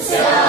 So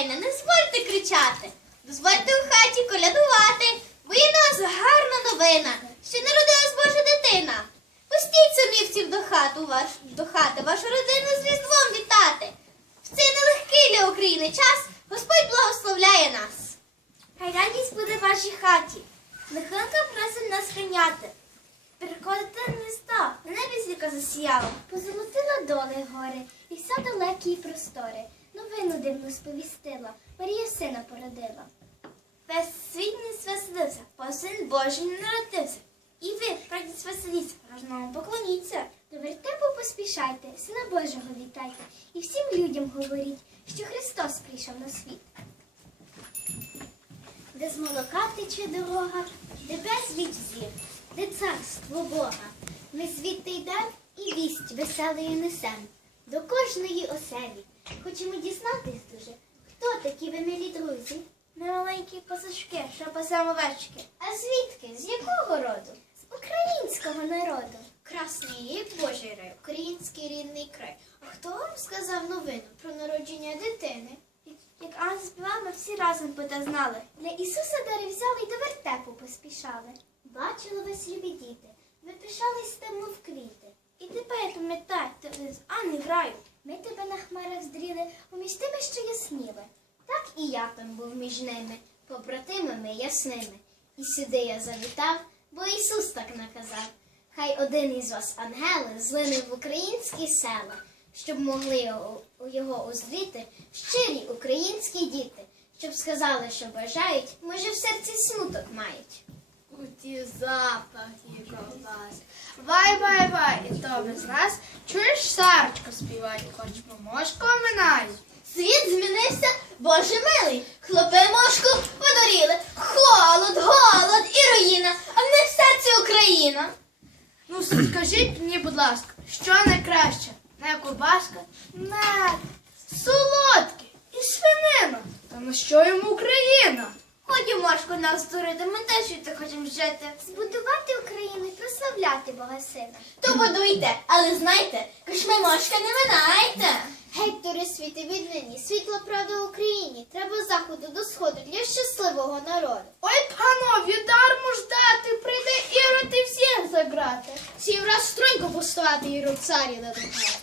хазяїне, не звольте кричати. Дозвольте у хаті колядувати, бо є нас гарна новина, що народилась Божа дитина. Пустіть сумівців до хату ваш до хати, вашу родину з Різдвом вітати. В цей нелегкий для України час Господь благословляє нас. Хай радість буде в вашій хаті. Нехилка просить нас прийняти. Приходите на міста, на небі зірка засіяла. Позолотила доли гори і вся далекі простори. Новину дивну сповістила, Марія сина породила. Весь світ не звеселився, бо син Божий не народився. І ви, прийдіть веселіться, рожному поклоніться. До вертепу поспішайте, сина Божого вітайте, і всім людям говоріть, що Христос прийшов на світ. Де з молока тече дорога, де безліч зір, де царство Бога. Ми звідти йдем і вість веселою несем до кожної оселі. Хочемо дізнатись дуже, хто такі ви милі друзі. Ми маленькі пасажки, що пасемо вечки. А звідки? З якого роду? З українського народу. Красний рік Божий рай, український рідний край. А хто вам сказав новину про народження дитини? Як Анна співала, ми всі разом знали. Для Ісуса дари взяли й до вертепу поспішали. Бачили вас, любі діти, ви пишались тим, мов квіти. І тепер пам'ятай, ти з Анни граю. Ми тебе на хмарах здріли, поміж тими, що ясніли. Так і я там був між ними, побратимами ясними. І сюди я завітав, бо Ісус так наказав. Хай один із вас, ангели, злинив в українські села, щоб могли його, його узріти щирі українські діти, щоб сказали, що бажають, може в серці смуток мають. У ті запахи ковбас. Вай, вай, вай, і то без нас. Чуєш, Сарочко співати, хоч помошку оминай. Світ змінився, Боже милий. Хлопи мошку подоріли. Холод, голод і руїна, а в них в серці Україна. Ну, скажіть мені, будь ласка, що найкраще? Не ковбаска? Мед, солодке і свинина. Та на що йому Україна? Ході мошку нас здурити, ми теж жити хочемо жити. Збудувати Україну і прославляти Бога Сина. То будуйте, але знайте, кошмимошка не минайте. Геть дури світи віднині, світла правда в Україні. Треба заходу до сходу для щасливого народу. Ой, панові, дармо ждати, прийде Ірод і всіх заграти. Сім раз струньку пустувати і царі надухати.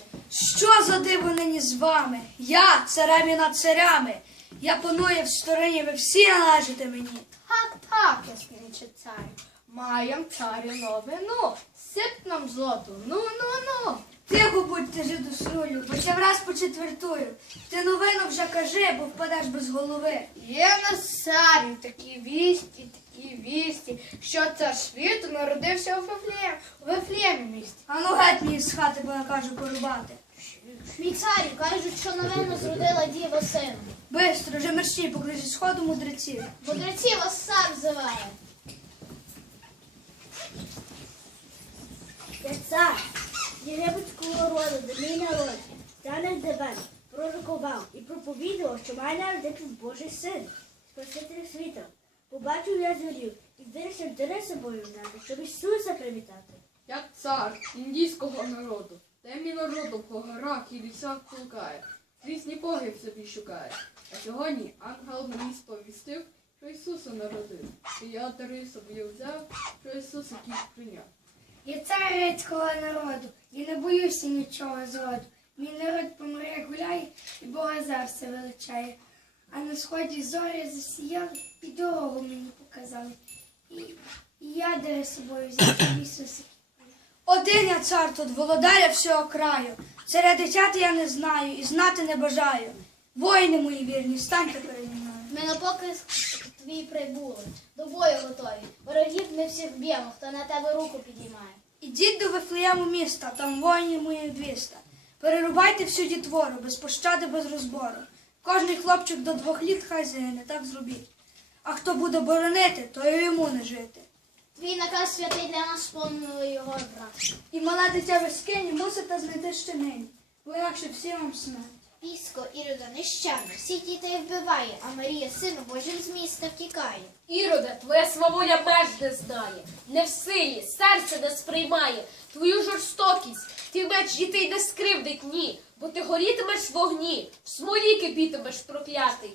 Що за диво нині з вами? Я, цареві над царями. Я паную в стороні, ви всі належите мені. Так, так, ясниче царю. Маєм царю новину. Сип нам злоту. Ну, ну, ну. Тихо будьте жидусрулю, бо ще враз почетвертую. Ти новину вже кажи, бо впадеш без голови. Є на царю такі вісті, такі вісті, що цар світу народився у Вифлеємі, у Вифлеємі місті. А ну геть мені з хати, бо я кажу порубати. Мій царю кажуть, що новину зродила діва сина. Бистро, вже мерщій, покличе сходу мудреців. Мудреці вас сам взиває. Я цар єгипетського роду, де мій народ, стане дивен, пророкував і проповідував, що має народитись Божий син, Спаситель світу. Побачив я зорів і вирішив дари собою взяти, щоб Ісуса привітати. Як цар індійського народу, темні народу по горах і лісах блукає, різні боги в собі шукає. А сьогодні ангел мені сповістив, що Ісуса народив. І я дари собі взяв, що Ісус який прийняв. Я цар грецького народу, і не боюся нічого зроду. Мій народ помре гуляє і Бога завжди величає. А на сході зорі засіяли і дорогу мені показали. І, і я дари собою взяв щоб Ісус. Один я цар тут, володаря всього краю. Царя дитяти я не знаю і знати не бажаю. Воїни мої вірні, станьте переді мною. Ми на показ твій прибули. До бою готові. Ворогів ми всіх б'ємо, хто на тебе руку підіймає. Ідіть до Вифлеєму міста, там воїнів моїх двіста. Перерубайте всю дітвору, без пощади, без розбору. Кожний хлопчик до двох літ хай загине, так зробіть. А хто буде боронити, то й йому не жити. Твій наказ святий для нас сповнили його брат. І мале дитя ви скині мусите знайти ще нині, бо інакше всі вам смерть. Військо Ірода нещавне, всіх дітей вбиває, а Марія сину Божим з міста втікає. Іроде, твоя сваволя меж не знає, не в силі, серце не сприймає, твою жорстокість, ти меч дітей не скривдить, ні, бо ти горітимеш в вогні, в смолі кипітимеш проклятий,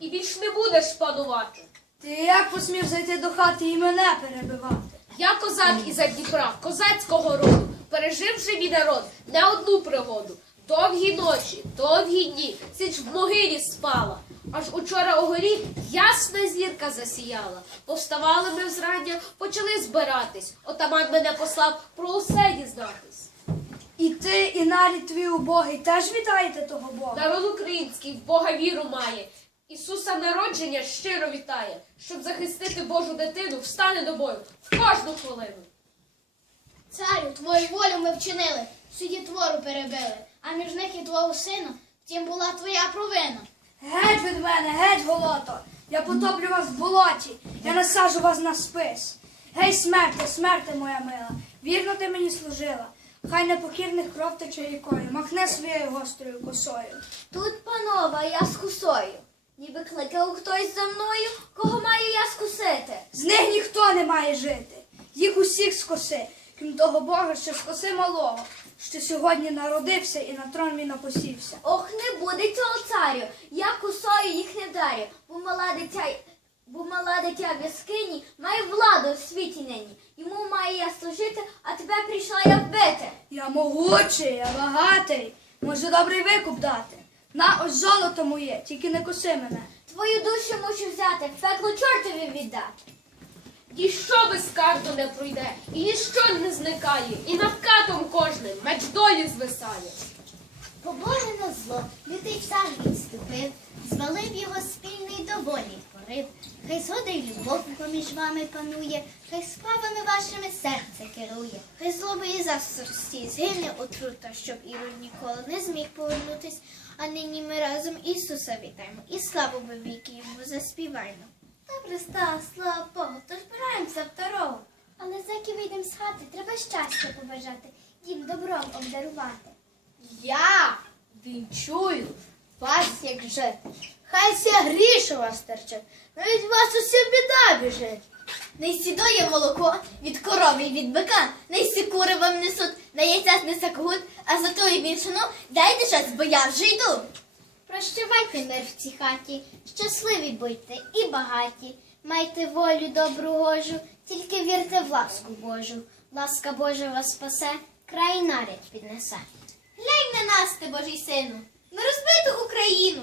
і більш не будеш панувати. Ти як посмів зайти до хати і мене перебивати? Я козак із Дніпра, козацького роду, пережив же мій народ не одну пригоду. Довгі ночі, довгі дні, січ в могилі спала. Аж учора у горі ясна зірка засіяла. Повставали ми взрання, почали збиратись. Отаман мене послав про усе дізнатись. І ти, і нарід твій убогий теж вітаєте того Бога. Народ український в Бога віру має. Ісуса народження щиро вітає, щоб захистити Божу дитину, встане до бою в кожну хвилину. Царю, твою волю ми вчинили, всю дітвору перебили, а між них і твого сина, втім була твоя провина. Геть від мене, геть голото. Я потоплю вас в болоті, я насажу вас на спис. Гей, смерте, смерте, моя мила, вірно ти мені служила. Хай непокірних кров тече рікою, махне своєю гострою косою. Тут, панова, я з кусою. Ніби кликав хтось за мною, кого маю я скусити. З них ніхто не має жити. Їх усіх скоси, крім того Бога, що скоси малого, що сьогодні народився і на трон він опосівся. Ох, не буде цього царю, я кусою їх не дарю, бо мала дитя, бо мала дитя в яскині має владу в світі нині. Йому має я служити, а тебе прийшла я вбити. Я могучий, я багатий, можу добрий викуп дати. На ось золото моє, тільки не коси мене. Твою душу мушу взяти, пекло чортові віддати. Ніщо без карту не пройде, і ніщо не зникає, і над катом кожним меч долі звисає. Поборене зло, лютий цар відступив, звалив його спільний доволі порив. Хай згода й любов поміж вами панує, хай справами вашими серце керує. Хай злоби і засорсті згине отрута, щоб Ірод ніколи не зміг повернутись, а нині ми разом Ісуса вітаємо і славу би віки йому заспіваємо. Добре стало, слава Богу, тож збираємося в дорогу. Але заки вийдемо з хати, треба щастя побажати, дім добром обдарувати. Я вінчую вас, як жити. Хай ся гріше вас терчать, навіть вас уся біда біжить. Не сідоє молоко від корови й від бика, не сі кури вам несуть, на яйця несе когут, а за тою віншину дайте щось, бо я вже йду. Прощавайте мир в цій хаті, щасливі будьте і багаті. Майте волю добру гожу, тільки вірте в ласку Божу. Ласка Божа вас спасе, край наряд піднесе. Глянь на нас, ти Божий сину, на розбиту Україну,